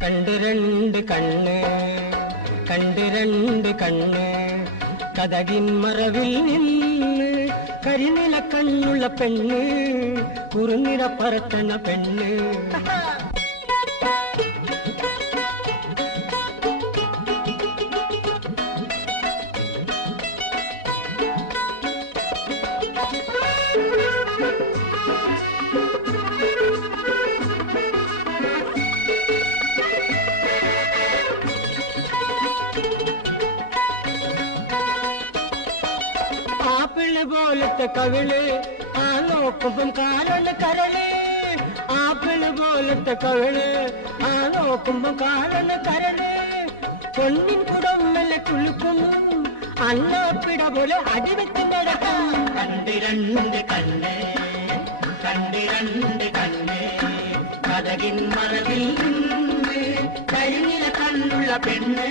കണ്ടിരണ്ട് കണ്ണ് കണ്ടിരണ്ട് കണ്ണ് കതകിൻ മറവിൽ നിന്ന് കരിനില കണ്ണുള്ള പെണ്ണ് കുറുനിര പറത്തണ പെണ്ണ് ആപ്പിള് പോലത്തെ കവിള് ആ നോക്കുമ്പം കാലൊന്ന് കരള് ആപ്പിള് പോലത്തെ കവിള് ആ നോക്കുമ്പം കാലൊന്ന് കരള് പൊന്നിൻ കുടമ്മലെ കുളുക്കും അന്നപ്പിട പോലെ അടിവെത്തിന്റെ അടക്കം കണ്ടിരണ്ട് കണ്ണ് കണ്ടിരണ്ട് കണ്ണ് കതകിൻ മറവിൽ കരിനില കണ്ണുള്ള പെണ്ണ്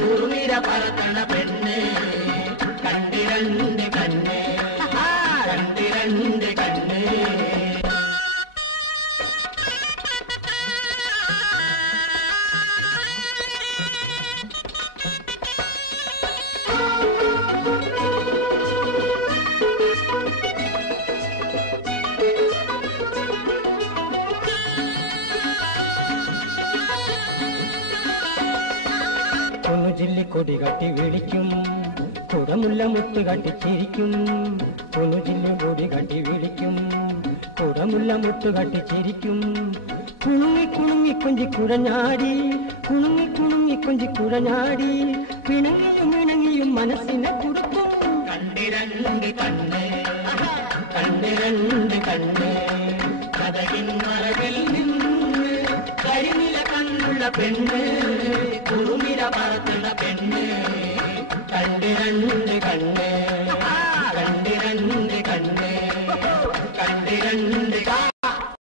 കുറുനിര പറത്തണ പെണ്ണ് കണ്ടിരണ്ട് കണ്ണ് കണ്ടിരണ്ട് കണ്ണ് ജില്ലിക്കൊടി കട്ടി വിളിക്കും കുടമുല്ല മുത്ത് കട്ടിച്ചിരിക്കും കുനുജില്ലി കൊടി കട്ടി വിളിക്കും കുടമുല്ല മുത്ത് കട്ടിച്ചിരിക്കും കുണുങ്ങി കുണുങ്ങി കൊഞ്ചി കുഴഞ്ഞാടി കുണുങ്ങി കുണുങ്ങി കൊഞ്ചി കുഴഞ്ഞാടി പിണങ്ങിയും ഇണങ്ങിയും മനസ്സിനെ കൊടുക്കും കണ്ടിരണ്ട് കണ്ണ് കണ്ടിരണ്ട് കണ്ണ് കതകിൻ മറവിൽ നിന്ന് കരിനില കണ്ണുള്ള പെണ്ണ് കുറുനിര പറത്തുന്ന പെണ്ണ് കണ്ടിരണ്ട് കണ്ണ്